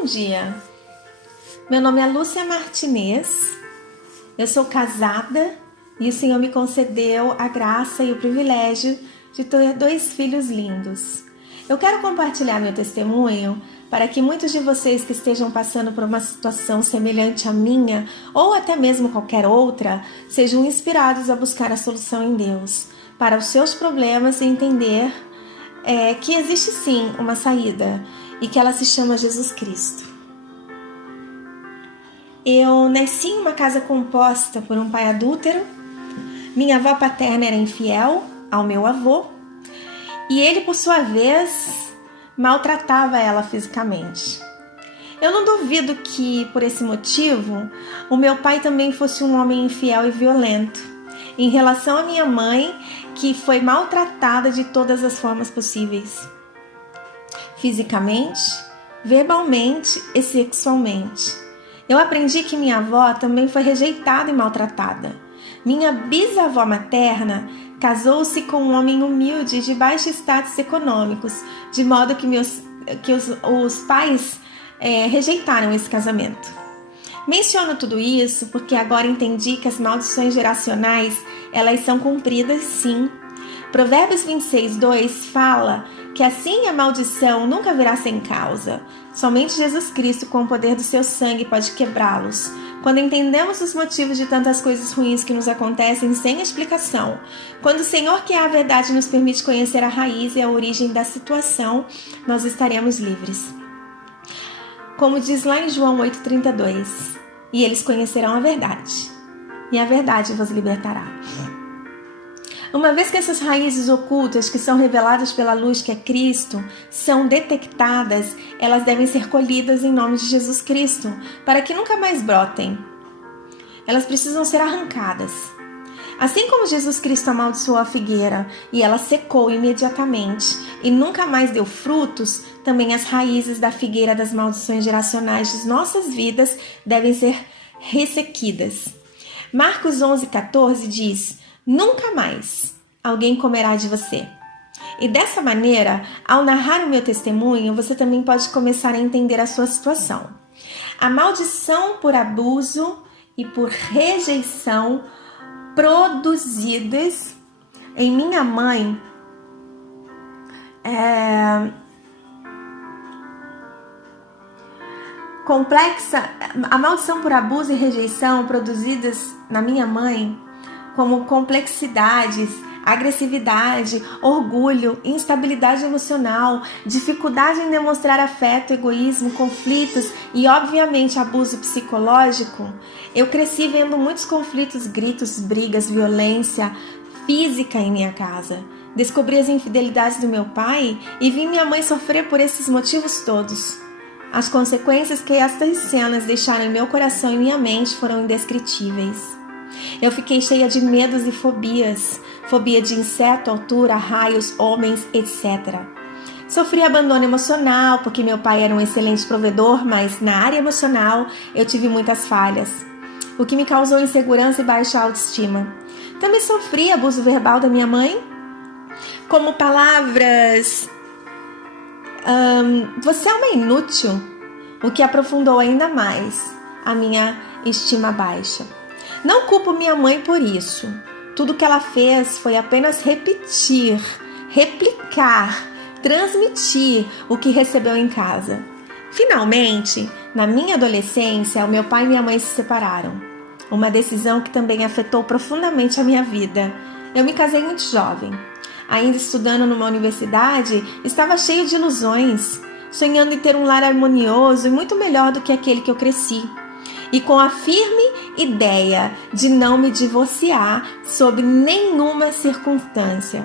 Bom dia, meu nome é Lúcia Martinez, eu sou casada e o Senhor me concedeu a graça e o privilégio de ter 2 filhos lindos. Eu quero compartilhar meu testemunho para que muitos de vocês que estejam passando por uma situação semelhante à minha ou até mesmo qualquer outra, sejam inspirados a buscar a solução em Deus para os seus problemas e entender que existe sim uma saída e que ela se chama Jesus Cristo. Eu nasci em uma casa composta por um pai adúltero, minha avó paterna era infiel ao meu avô e ele, por sua vez, maltratava ela fisicamente. Eu não duvido que, por esse motivo, o meu pai também fosse um homem infiel e violento em relação à minha mãe, que foi maltratada de todas as formas possíveis. Fisicamente, verbalmente e sexualmente. Eu aprendi que minha avó também foi rejeitada e maltratada. Minha bisavó materna casou-se com um homem humilde de baixo status econômicos, de modo que os pais rejeitaram esse casamento. Menciono tudo isso porque agora entendi que as maldições geracionais, elas são cumpridas sim. Provérbios 26:2 fala que assim a maldição nunca virá sem causa. Somente Jesus Cristo, com o poder do seu sangue, pode quebrá-los. Quando entendemos os motivos de tantas coisas ruins que nos acontecem sem explicação, quando o Senhor, que é a verdade, nos permite conhecer a raiz e a origem da situação, nós estaremos livres. Como diz lá em João 8:32, e eles conhecerão a verdade, e a verdade vos libertará. Uma vez que essas raízes ocultas, que são reveladas pela luz que é Cristo, são detectadas, elas devem ser colhidas em nome de Jesus Cristo, para que nunca mais brotem. Elas precisam ser arrancadas. Assim como Jesus Cristo amaldiçoou a figueira e ela secou imediatamente e nunca mais deu frutos, também as raízes da figueira das maldições geracionais de nossas vidas devem ser ressequidas. Marcos 11:14 diz: nunca mais alguém comerá de você. E dessa maneira, ao narrar o meu testemunho, você também pode começar a entender a sua situação. A maldição por abuso e por rejeição produzidas em minha mãe a maldição por abuso e rejeição produzidas na minha mãe, como complexidades, agressividade, orgulho, instabilidade emocional, dificuldade em demonstrar afeto, egoísmo, conflitos e, obviamente, abuso psicológico. Eu cresci vendo muitos conflitos, gritos, brigas, violência física em minha casa. Descobri as infidelidades do meu pai e vi minha mãe sofrer por esses motivos todos. As consequências que estas cenas deixaram em meu coração e minha mente foram indescritíveis. Eu fiquei cheia de medos e fobias, fobia de inseto, altura, raios, homens, etc. Sofri abandono emocional, porque meu pai era um excelente provedor, mas na área emocional eu tive muitas falhas, o que me causou insegurança e baixa autoestima. Também sofri abuso verbal da minha mãe, como palavras, você é uma inútil, o que aprofundou ainda mais a minha estima baixa. Não culpo minha mãe por isso. Tudo que ela fez foi apenas repetir, replicar, transmitir o que recebeu em casa. Finalmente, na minha adolescência, o meu pai e minha mãe se separaram. Uma decisão que também afetou profundamente a minha vida. Eu me casei muito jovem. Ainda estudando numa universidade, estava cheio de ilusões, sonhando em ter um lar harmonioso e muito melhor do que aquele que eu cresci. E com a firme ideia de não me divorciar sob nenhuma circunstância,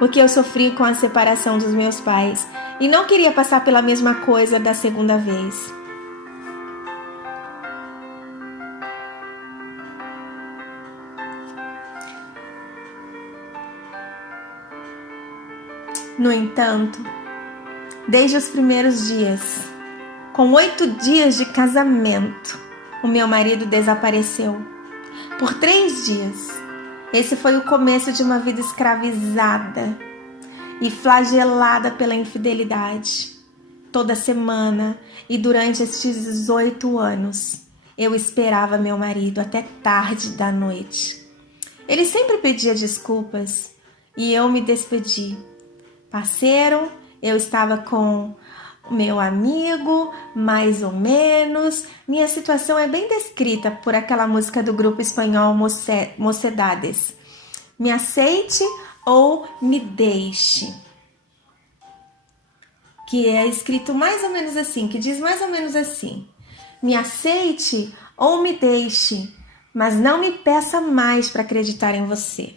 porque eu sofri com a separação dos meus pais e não queria passar pela mesma coisa da segunda vez. No entanto, desde os primeiros dias, com 8 dias de casamento, o meu marido desapareceu. Por 3 dias. Esse foi o começo de uma vida escravizada e flagelada pela infidelidade. toda semana e durante estes 18 anos. Eu esperava meu marido até tarde da noite. Ele sempre pedia desculpas e eu me despedi. Parceiro, eu estava com o meu amigo, mais ou menos. Minha situação é bem descrita por aquela música do grupo espanhol Mocedades. Me aceite ou me deixe. Que é escrito mais ou menos assim, que diz mais ou menos assim: me aceite ou me deixe, mas não me peça mais para acreditar em você.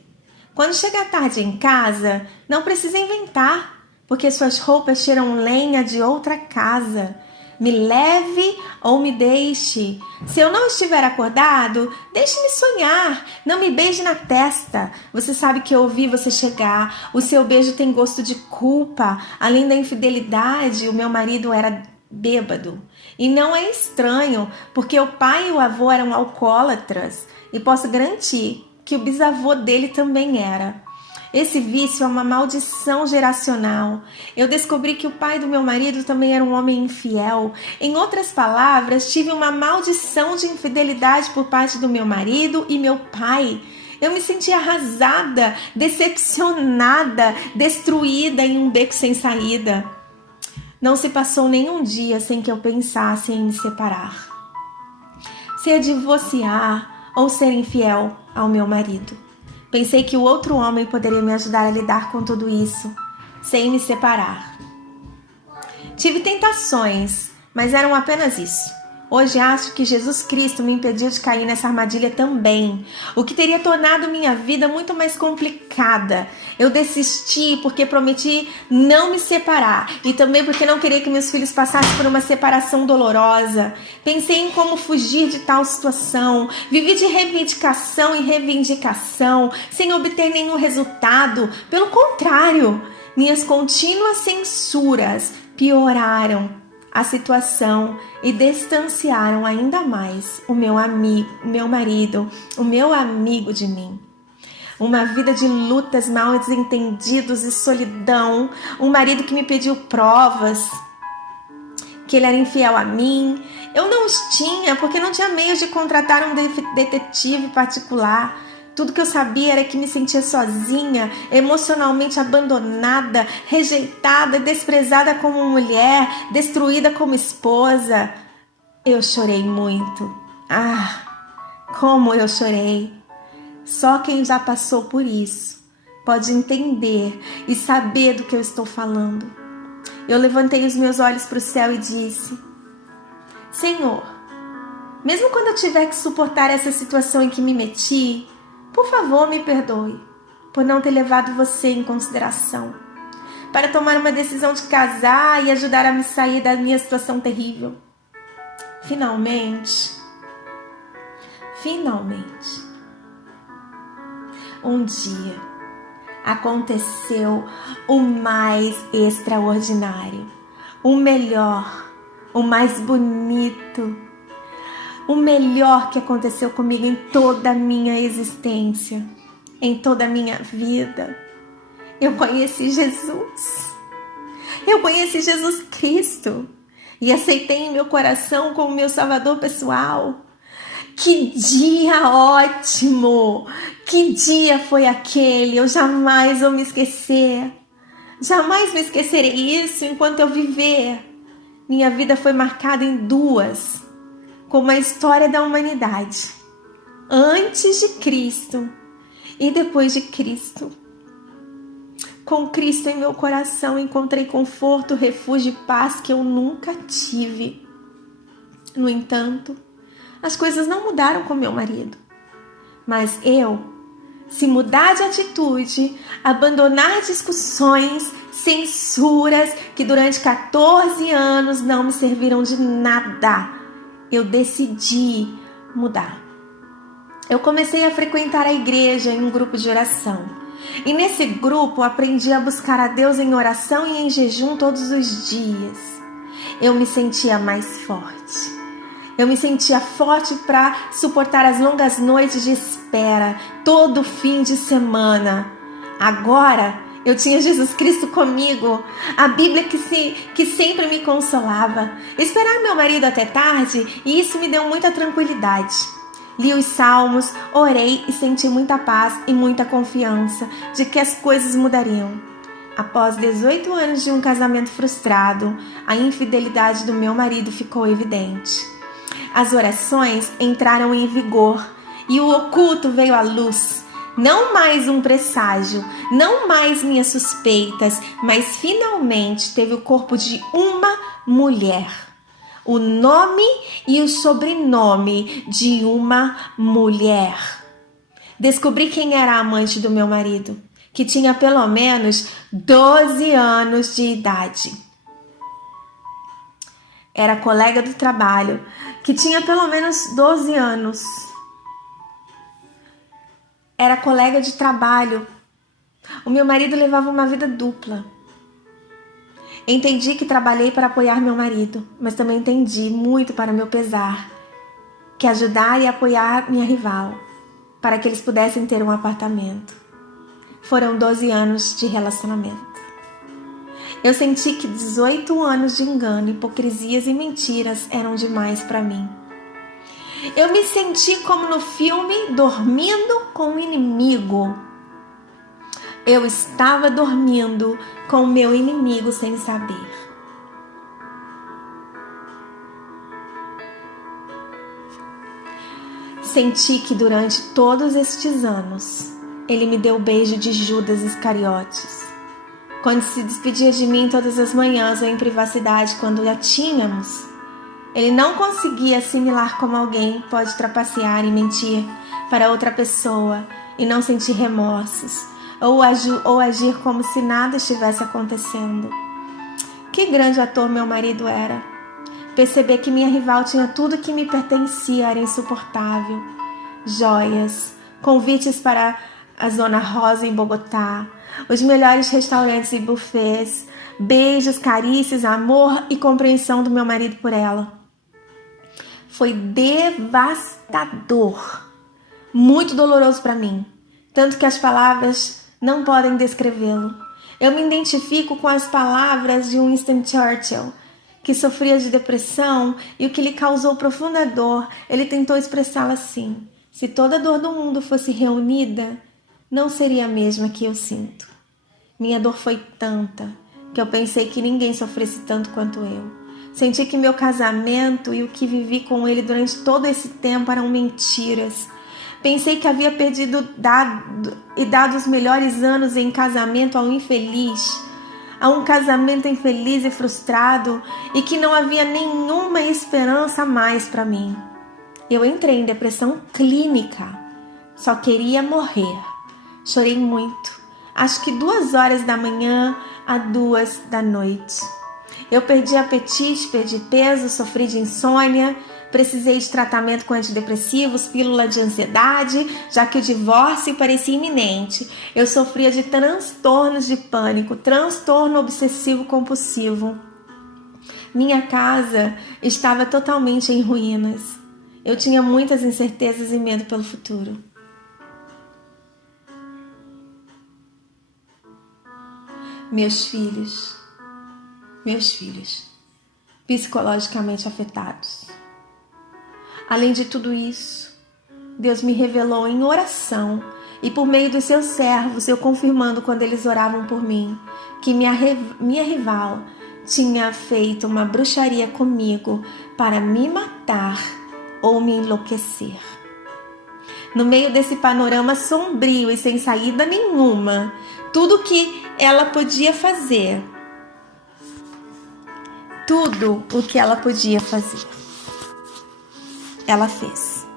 Quando chega tarde em casa, não precisa inventar, porque suas roupas cheiram lenha de outra casa. Me leve ou me deixe. Se eu não estiver acordado, deixe-me sonhar. Não me beije na testa. Você sabe que eu ouvi você chegar. O seu beijo tem gosto de culpa. Além da infidelidade, o meu marido era bêbado. E não é estranho, porque o pai e o avô eram alcoólatras. E posso garantir que o bisavô dele também era. Esse vício é uma maldição geracional. Eu descobri que o pai do meu marido também era um homem infiel. Em outras palavras, tive uma maldição de infidelidade por parte do meu marido e meu pai. Eu me senti arrasada, decepcionada, destruída em um beco sem saída. Não se passou nenhum dia sem que eu pensasse em me separar. Ser divorciar ou ser infiel ao meu marido. Pensei que o outro homem poderia me ajudar a lidar com tudo isso, sem me separar. Tive tentações, mas eram apenas isso. Hoje acho que Jesus Cristo me impediu de cair nessa armadilha também, o que teria tornado minha vida muito mais complicada. Eu desisti porque prometi não me separar e também porque não queria que meus filhos passassem por uma separação dolorosa. Pensei em como fugir de tal situação, vivi de reivindicação em reivindicação, sem obter nenhum resultado. Pelo contrário, minhas contínuas censuras pioraram a situação e distanciaram ainda mais o meu marido, o meu amigo de mim. Uma vida de lutas, mal entendidos e solidão. Um marido que me pediu provas, que ele era infiel a mim. Eu não os tinha, porque não tinha meios de contratar um detetive particular. Tudo que eu sabia era que me sentia sozinha, emocionalmente abandonada, rejeitada, desprezada como mulher, destruída como esposa. Eu chorei muito. Como eu chorei. Só quem já passou por isso pode entender e saber do que eu estou falando. Eu levantei os meus olhos para o céu e disse: Senhor, mesmo quando eu tiver que suportar essa situação em que me meti, por favor, me perdoe por não ter levado você em consideração para tomar uma decisão de casar e ajudar a me sair da minha situação terrível. Finalmente, um dia aconteceu o mais extraordinário, o melhor, o mais bonito, o melhor que aconteceu comigo em toda a minha existência, em toda a minha vida. Eu conheci Jesus. Eu conheci Jesus Cristo e aceitei em meu coração como meu Salvador pessoal. Que dia ótimo! Que dia foi aquele! Eu jamais vou me esquecer. Jamais me esquecerei isso enquanto eu viver. Minha vida foi marcada em duas, como a história da humanidade, antes de Cristo e depois de Cristo. Com Cristo em meu coração encontrei conforto, refúgio e paz que eu nunca tive. No entanto, as coisas não mudaram com meu marido. Mas se mudar de atitude, abandonar discussões, censuras que durante 14 anos não me serviram de nada, eu decidi mudar. Eu comecei a frequentar a igreja em um grupo de oração. E nesse grupo aprendi a buscar a Deus em oração e em jejum todos os dias. Eu me sentia mais forte. Eu me sentia forte para suportar as longas noites de espera, todo fim de semana. Agora Eu tinha Jesus Cristo comigo, a Bíblia que sempre me consolava. Esperar meu marido até tarde, e isso me deu muita tranquilidade. Li os salmos, orei e senti muita paz e muita confiança de que as coisas mudariam. Após 18 anos de um casamento frustrado, a infidelidade do meu marido ficou evidente. As orações entraram em vigor e o oculto veio à luz. Não mais um presságio, não mais minhas suspeitas, mas finalmente teve o corpo de uma mulher. O nome e o sobrenome de uma mulher. Descobri quem era a amante do meu marido, que tinha pelo menos 12 anos de idade. Era colega do trabalho, que tinha pelo menos 12 anos. Era colega de trabalho. O meu marido levava uma vida dupla. Entendi que trabalhei para apoiar meu marido, mas também entendi, muito para meu pesar, que ajudar e apoiar minha rival, para que eles pudessem ter um apartamento. Foram 12 anos de relacionamento. Eu senti que 18 anos de engano, hipocrisias e mentiras eram demais para mim. Eu me senti como no filme Dormindo com o Inimigo. Eu estava dormindo com o meu inimigo sem saber. Senti que durante todos estes anos, ele me deu o beijo de Judas Iscariotes. Quando se despedia de mim todas as manhãs ou em privacidade quando a tínhamos, ele não conseguia assimilar como alguém pode trapacear e mentir para outra pessoa e não sentir remorsos, ou agir como se nada estivesse acontecendo. Que grande ator meu marido era! Perceber que minha rival tinha tudo que me pertencia era insuportável. Joias, convites para a Zona Rosa em Bogotá, os melhores restaurantes e buffets, beijos, carícias, amor e compreensão do meu marido por ela. Foi devastador, muito doloroso para mim, tanto que as palavras não podem descrevê-lo. Eu me identifico com as palavras de Winston Churchill, que sofria de depressão e o que lhe causou profunda dor, ele tentou expressá-la assim: se toda a dor do mundo fosse reunida, não seria a mesma que eu sinto. Minha dor foi tanta que eu pensei que ninguém sofresse tanto quanto eu. Senti que meu casamento e o que vivi com ele durante todo esse tempo eram mentiras. Pensei que havia dado os melhores anos em casamento a um infeliz, a um casamento infeliz e frustrado, e que não havia nenhuma esperança mais para mim. Eu entrei em depressão clínica. Só queria morrer. Chorei muito. Acho que 2 horas da manhã a 2 da noite. Eu perdi apetite, perdi peso, sofri de insônia, precisei de tratamento com antidepressivos, pílula de ansiedade, já que o divórcio parecia iminente. Eu sofria de transtornos de pânico, transtorno obsessivo-compulsivo. Minha casa estava totalmente em ruínas. Eu tinha muitas incertezas e medo pelo futuro. Meus filhos, psicologicamente afetados. Além de tudo isso, Deus me revelou em oração e por meio dos seus servos, eu confirmando quando eles oravam por mim, que minha rival tinha feito uma bruxaria comigo para me matar ou me enlouquecer. No meio desse panorama sombrio e sem saída nenhuma, tudo que ela podia fazer, tudo o que ela podia fazer, ela fez.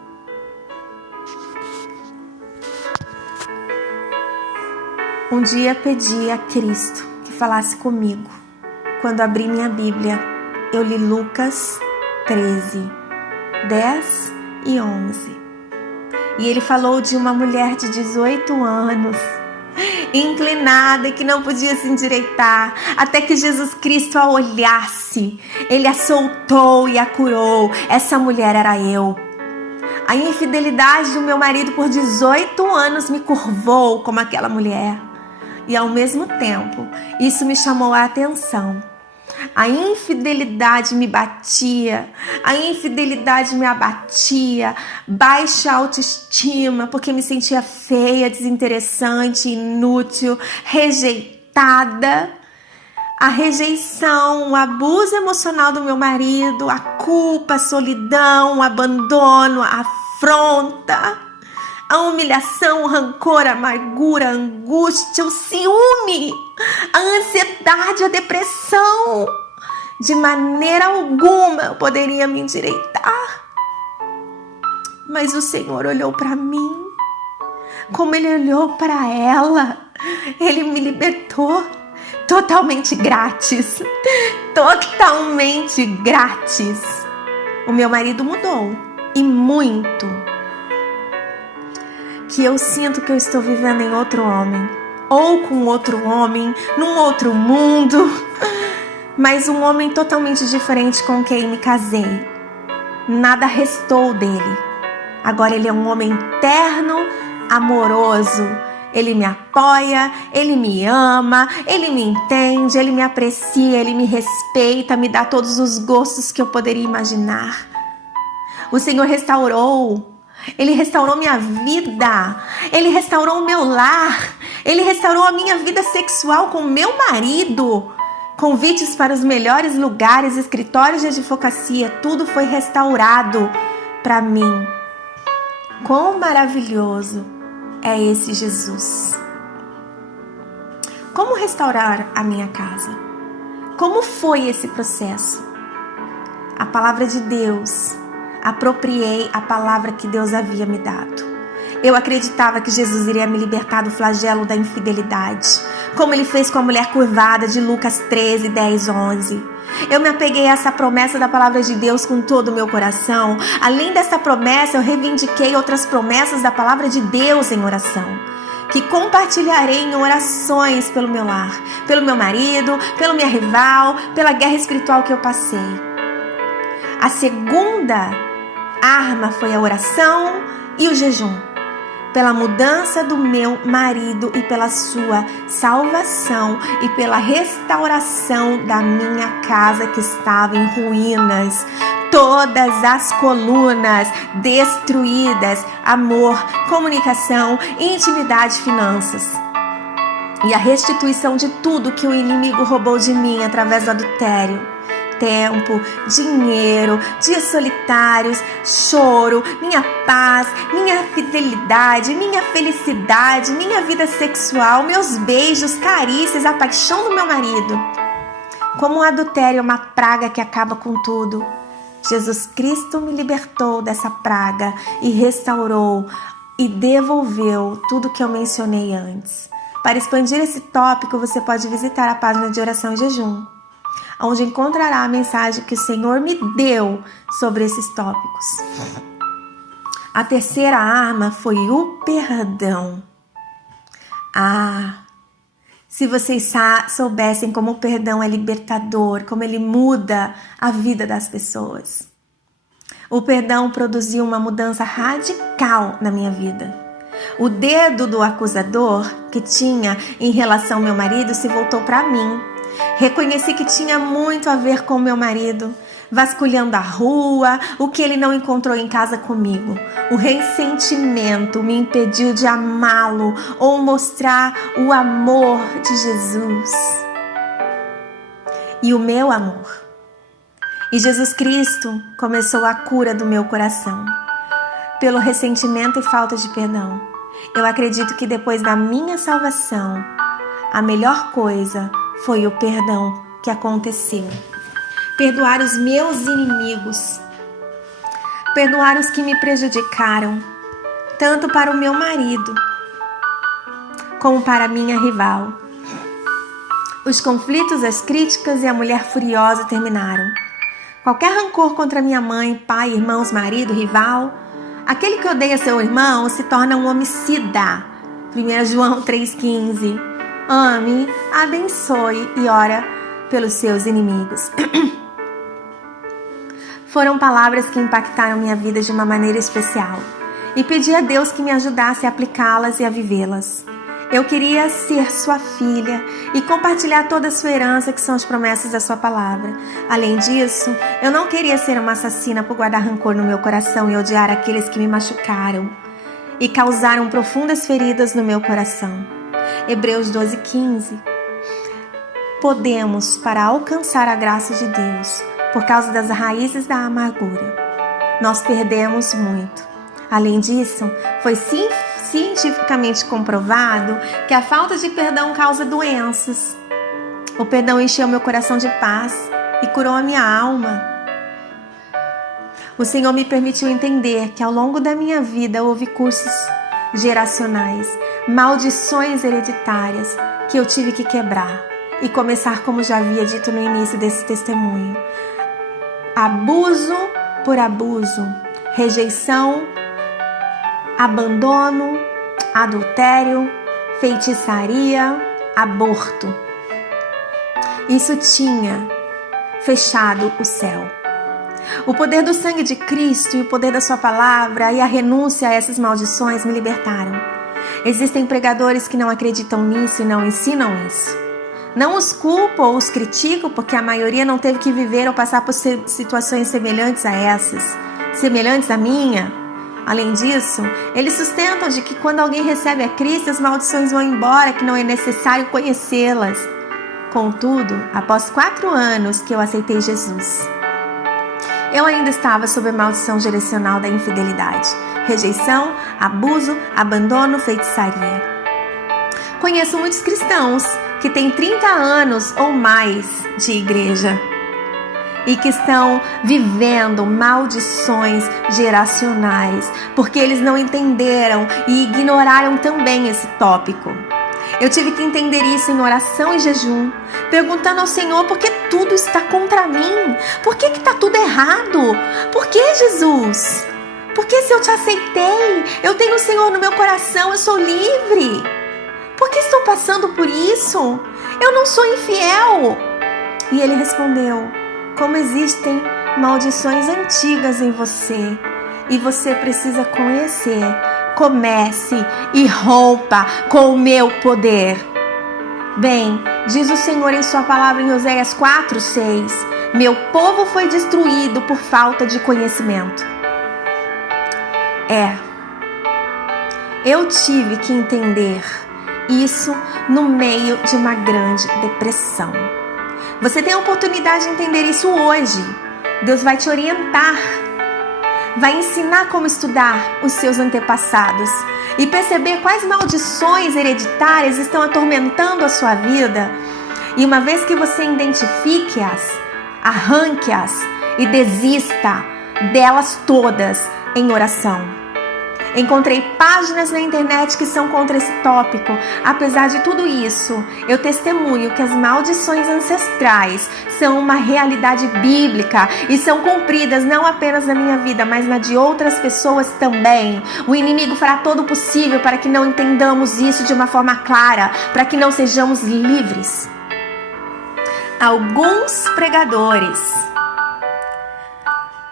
Um dia pedi a Cristo que falasse comigo. Quando abri minha Bíblia, eu li Lucas 13, 10 e 11. E ele falou de uma mulher de 18 anos, inclinada e que não podia se endireitar, até que Jesus Cristo a olhasse. Ele a soltou e a curou. Essa mulher era eu. A infidelidade do meu marido por 18 anos me curvou como aquela mulher. e ao mesmo tempo isso me chamou a atenção. A infidelidade me batia, a infidelidade me abatia, baixa autoestima, porque me sentia feia, desinteressante, inútil, rejeitada. A rejeição, o abuso emocional do meu marido, a culpa, a solidão, o abandono, a afronta, a humilhação, o rancor, a amargura, a angústia, o ciúme, a ansiedade, a depressão. De maneira alguma eu poderia me endireitar. Mas o Senhor olhou para mim, como Ele olhou para ela. Ele me libertou totalmente grátis. Totalmente grátis. O meu marido mudou, e muito. Que eu sinto que eu estou vivendo em outro homem, ou com outro homem, num outro mundo, mas um homem totalmente diferente com quem me casei. Nada restou dele. Agora ele é um homem terno, amoroso. Ele me apoia, ele me ama, ele me entende, ele me aprecia, ele me respeita, me dá todos os gostos que eu poderia imaginar. O Senhor restaurou. Ele restaurou minha vida, Ele restaurou o meu lar, Ele restaurou a minha vida sexual com meu marido. Convites para os melhores lugares, escritórios de advocacia, tudo foi restaurado para mim. Quão maravilhoso é esse Jesus. Como restaurar a minha casa? Como foi esse processo? A palavra de Deus. Apropriei a palavra que Deus havia me dado. Eu acreditava que Jesus iria me libertar do flagelo da infidelidade, como Ele fez com a mulher curvada de Lucas 13, 10, 11. Eu me apeguei a essa promessa da palavra de Deus com todo o meu coração. Além dessa promessa, eu reivindiquei outras promessas da palavra de Deus em oração, que compartilharei em orações pelo meu lar, pelo meu marido, pelo minha rival, pela guerra espiritual que eu passei. A segunda arma foi a oração e o jejum, pela mudança do meu marido e pela sua salvação e pela restauração da minha casa que estava em ruínas. Todas as colunas destruídas, amor, comunicação, intimidade, finanças. E a restituição de tudo que o inimigo roubou de mim através do adultério. Tempo, dinheiro, dias solitários, choro, minha paz, minha fidelidade, minha felicidade, minha vida sexual, meus beijos, carícias, a paixão do meu marido. Como o adultério é uma praga que acaba com tudo, Jesus Cristo me libertou dessa praga e restaurou e devolveu tudo que eu mencionei antes. Para expandir esse tópico, você pode visitar a página de oração e jejum, onde encontrará a mensagem que o Senhor me deu sobre esses tópicos. A terceira arma foi o perdão. Se vocês soubessem como o perdão é libertador, como ele muda a vida das pessoas. O perdão produziu uma mudança radical na minha vida. O dedo do acusador que tinha em relação ao meu marido se voltou para mim. Reconheci que tinha muito a ver com meu marido, vasculhando a rua, o que ele não encontrou em casa comigo. O ressentimento me impediu de amá-lo ou mostrar o amor de Jesus e o meu amor. E Jesus Cristo começou a cura do meu coração pelo ressentimento e falta de perdão. Eu acredito que depois da minha salvação, a melhor coisa foi o perdão que aconteceu. Perdoar os meus inimigos. Perdoar os que me prejudicaram, tanto para o meu marido, como para a minha rival. Os conflitos, as críticas e a mulher furiosa terminaram. Qualquer rancor contra minha mãe, pai, irmãos, marido, rival, aquele que odeia seu irmão se torna um homicida. 1 João 3,15. Ame, abençoe e ora pelos seus inimigos. Foram palavras que impactaram minha vida de uma maneira especial e pedi a Deus que me ajudasse a aplicá-las e a vivê-las. Eu queria ser sua filha e compartilhar toda a sua herança, que são as promessas da sua palavra. Além disso, eu não queria ser uma assassina por guardar rancor no meu coração e odiar aqueles que me machucaram e causaram profundas feridas no meu coração. Hebreus 12:15. Podemos, para alcançar a graça de Deus, por causa das raízes da amargura, nós perdemos muito. Além disso, foi cientificamente comprovado que a falta de perdão causa doenças. O perdão encheu meu coração de paz e curou a minha alma. O Senhor me permitiu entender que ao longo da minha vida houve cursos geracionais, maldições hereditárias que eu tive que quebrar e começar como já havia dito no início desse testemunho. Abuso por abuso, rejeição, abandono, adultério, feitiçaria, aborto. Isso tinha fechado o céu. O poder do sangue de Cristo e o poder da sua palavra e a renúncia a essas maldições me libertaram. Existem pregadores que não acreditam nisso e não ensinam isso. Não os culpo ou os critico, porque a maioria não teve que viver ou passar por situações semelhantes a essas, semelhantes à minha. Além disso, eles sustentam de que quando alguém recebe a Cristo, as maldições vão embora, que não é necessário conhecê-las. Contudo, após 4 anos que eu aceitei Jesus, eu ainda estava sob a maldição geracional da infidelidade, rejeição, abuso, abandono, feitiçaria. Conheço muitos cristãos que têm 30 anos ou mais de igreja e que estão vivendo maldições geracionais, porque eles não entenderam e ignoraram também esse tópico. Eu tive que entender isso em oração e jejum, perguntando ao Senhor por que tudo está contra mim, por que está tudo errado, por que, Jesus? Porque se eu te aceitei, eu tenho o Senhor no meu coração, eu sou livre. Por que estou passando por isso? Eu não sou infiel. E ele respondeu: como existem maldições antigas em você e você precisa conhecer, comece e rompa com o meu poder. Bem, diz o Senhor em sua palavra em Oséias 4:6, meu povo foi destruído por falta de conhecimento. Eu tive que entender isso no meio de uma grande depressão. Você tem a oportunidade de entender isso hoje. Deus vai te orientar, vai ensinar como estudar os seus antepassados e perceber quais maldições hereditárias estão atormentando a sua vida. E uma vez que você identifique-as, arranque-as e desista delas todas em oração. Encontrei páginas na internet que são contra esse tópico. Apesar de tudo isso, eu testemunho que as maldições ancestrais são uma realidade bíblica e são cumpridas não apenas na minha vida, mas na de outras pessoas também. O inimigo fará todo o possível para que não entendamos isso de uma forma clara, para que não sejamos livres. Alguns pregadores,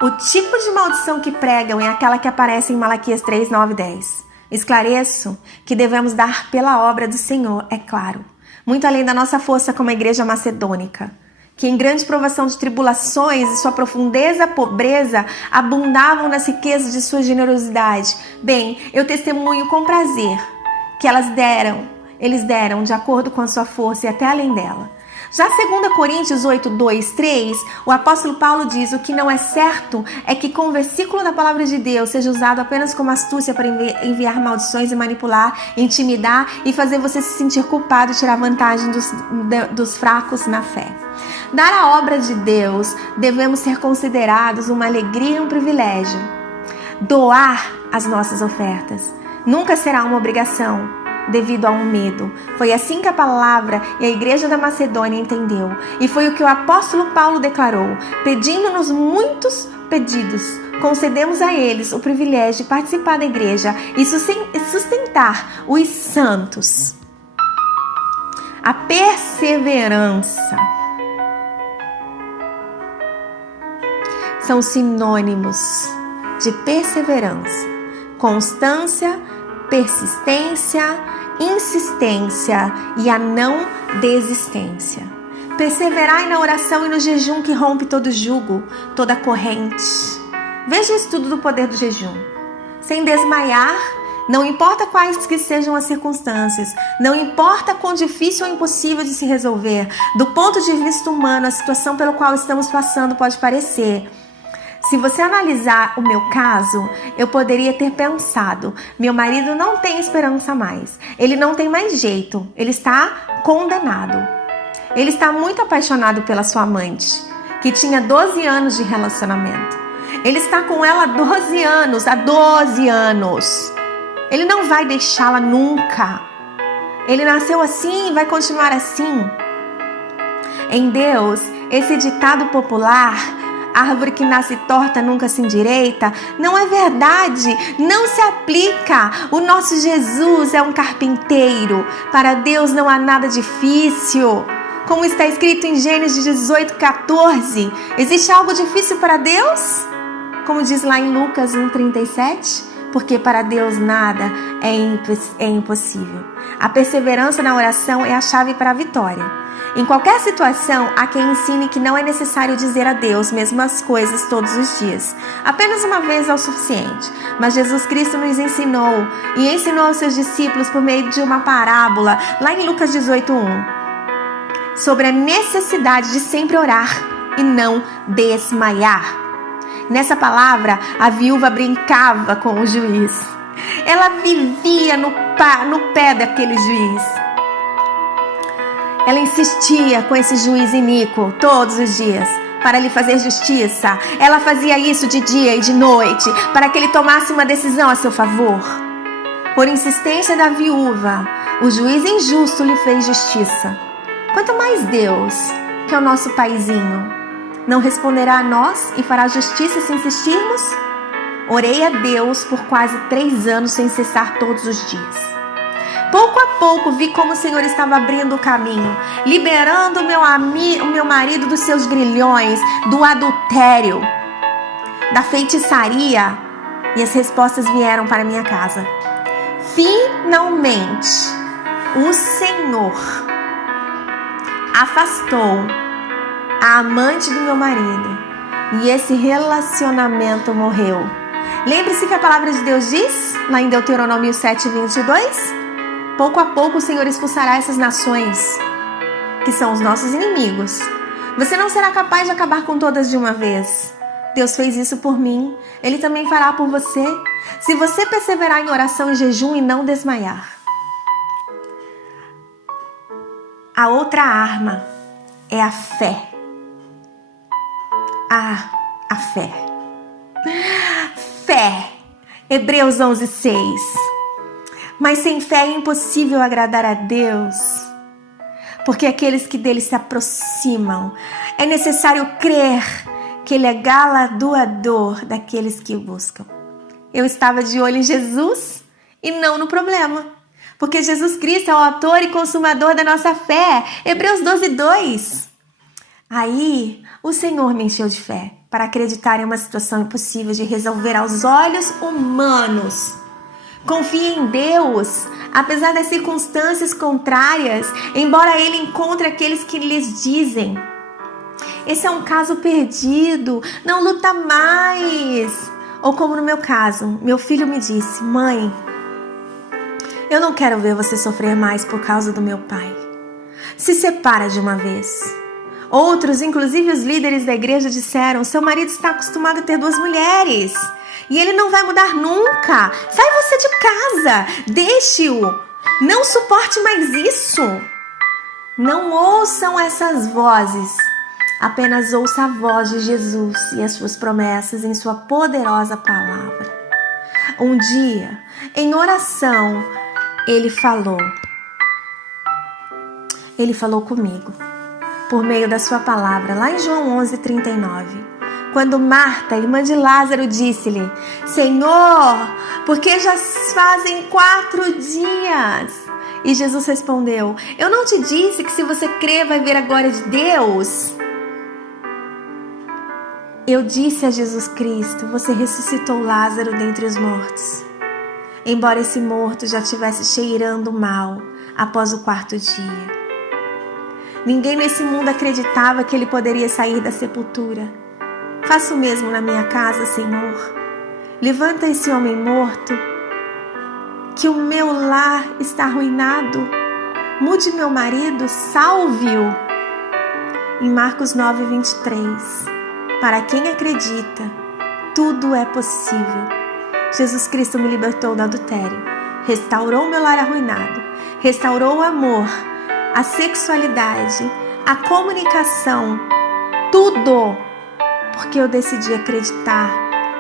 o tipo de maldição que pregam é aquela que aparece em Malaquias 3, 9 e 10. Esclareço que devemos dar pela obra do Senhor, é claro, muito além da nossa força como a igreja macedônica, que em grande provação de tribulações e sua profundeza pobreza abundavam nas riquezas de sua generosidade. Bem, eu testemunho com prazer que eles deram de acordo com a sua força e até além dela. Já 2 Coríntios 8, 2, 3, o apóstolo Paulo diz: o que não é certo é que com o versículo da palavra de Deus seja usado apenas como astúcia para enviar maldições e manipular, intimidar e fazer você se sentir culpado e tirar vantagem dos fracos na fé. Dar a obra de Deus devemos ser considerados uma alegria e um privilégio. Doar as nossas ofertas nunca será uma obrigação, devido a um medo. Foi assim que a palavra e a igreja da Macedônia entendeu. E foi o que o apóstolo Paulo declarou: pedindo-nos muitos pedidos, concedemos a eles o privilégio de participar da igreja e sustentar os santos. A perseverança são sinônimos de perseverança, constância, persistência, insistência e a não desistência. Perseverai na oração e no jejum que rompe todo jugo, toda corrente. Veja o estudo do poder do jejum. Sem desmaiar, não importa quais que sejam as circunstâncias, não importa quão difícil ou impossível de se resolver, do ponto de vista humano, a situação pela qual estamos passando pode parecer. Se você analisar o meu caso, eu poderia ter pensado, meu marido não tem esperança mais, ele não tem mais jeito, ele está condenado. Ele está muito apaixonado pela sua amante, que tinha 12 anos de relacionamento. Ele está com ela há 12 anos. Ele não vai deixá-la nunca. Ele nasceu assim e vai continuar assim. Em Deus, esse ditado popular, árvore que nasce torta nunca se endireita, não é verdade, não se aplica. O nosso Jesus é um carpinteiro. Para Deus não há nada difícil. Como está escrito em Gênesis 18:14, existe algo difícil para Deus? Como diz lá em Lucas 1:37, porque para Deus nada é impossível. A perseverança na oração é a chave para a vitória. Em qualquer situação, há quem ensine que não é necessário dizer a Deus mesmas coisas todos os dias. Apenas uma vez é o suficiente. Mas Jesus Cristo nos ensinou e ensinou aos seus discípulos por meio de uma parábola, lá em Lucas 18:1, sobre a necessidade de sempre orar e não desmaiar. Nessa palavra, a viúva brincava com o juiz. Ela vivia no pé daquele juiz. Ela insistia com esse juiz iníquo todos os dias para lhe fazer justiça. Ela fazia isso de dia e de noite para que ele tomasse uma decisão a seu favor. Por insistência da viúva, o juiz injusto lhe fez justiça. Quanto mais Deus, que é o nosso paizinho, não responderá a nós e fará justiça se insistirmos? Orei a Deus por quase 3 anos sem cessar todos os dias. Pouco a pouco vi como o Senhor estava abrindo o caminho, liberando o meu marido dos seus grilhões, do adultério, da feitiçaria, e as respostas vieram para minha casa. Finalmente, o Senhor afastou a amante do meu marido e esse relacionamento morreu. Lembre-se que a palavra de Deus diz, lá em Deuteronômio 7:22, pouco a pouco o Senhor expulsará essas nações, que são os nossos inimigos. Você não será capaz de acabar com todas de uma vez. Deus fez isso por mim, Ele também fará por você, se você perseverar em oração e jejum e não desmaiar. A outra arma é a fé. A fé. Fé. Hebreus 11:6. Mas sem fé é impossível agradar a Deus, porque aqueles que dele se aproximam, é necessário crer que ele é galardoador daqueles que o buscam. Eu estava de olho em Jesus e não no problema, porque Jesus Cristo é o autor e consumador da nossa fé. Hebreus 12:2. Aí o Senhor me encheu de fé para acreditar em uma situação impossível de resolver aos olhos humanos. Confie em Deus, apesar das circunstâncias contrárias, embora Ele encontre aqueles que lhes dizem: esse é um caso perdido, não luta mais. Ou como no meu caso, meu filho me disse: mãe, eu não quero ver você sofrer mais por causa do meu pai. Se separa de uma vez. Outros, inclusive os líderes da igreja, disseram: seu marido está acostumado a ter 2 mulheres e ele não vai mudar nunca. Sai você de casa, deixe-o, não suporte mais isso. Não ouçam essas vozes, apenas ouça a voz de Jesus e as suas promessas em sua poderosa palavra. Um dia, em oração, Ele falou comigo por meio da sua palavra, lá em João 11:39. Quando Marta, irmã de Lázaro, disse-lhe: Senhor, porque já fazem 4 dias? E Jesus respondeu: eu não te disse que se você crer vai ver a glória de Deus? Eu disse a Jesus Cristo: você ressuscitou Lázaro dentre os mortos. embora esse morto já estivesse cheirando mal após o 4º dia. Ninguém nesse mundo acreditava que ele poderia sair da sepultura. Faça o mesmo na minha casa, Senhor. Levanta esse homem morto, que o meu lar está arruinado. Mude meu marido, salve-o. Em Marcos 9:23, para quem acredita, tudo é possível. Jesus Cristo me libertou do adultério, restaurou meu lar arruinado, restaurou o amor, a sexualidade, a comunicação, tudo, porque eu decidi acreditar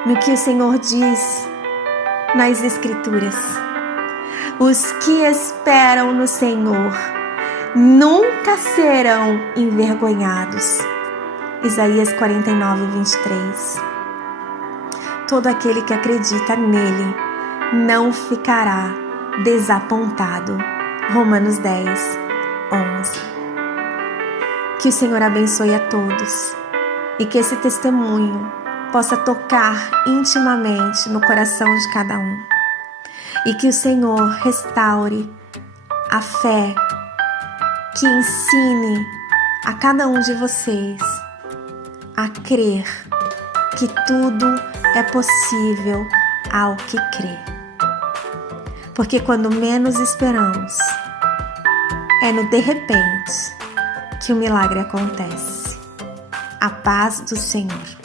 no que o Senhor diz nas Escrituras. Os que esperam no Senhor nunca serão envergonhados. Isaías 49:23. Todo aquele que acredita nele não ficará desapontado. Romanos 10:11. Que o Senhor abençoe a todos e que esse testemunho possa tocar intimamente no coração de cada um. E que o Senhor restaure a fé, que ensine a cada um de vocês a crer que tudo é possível ao que crê. Porque quando menos esperamos, é no de repente que o milagre acontece. A paz do Senhor.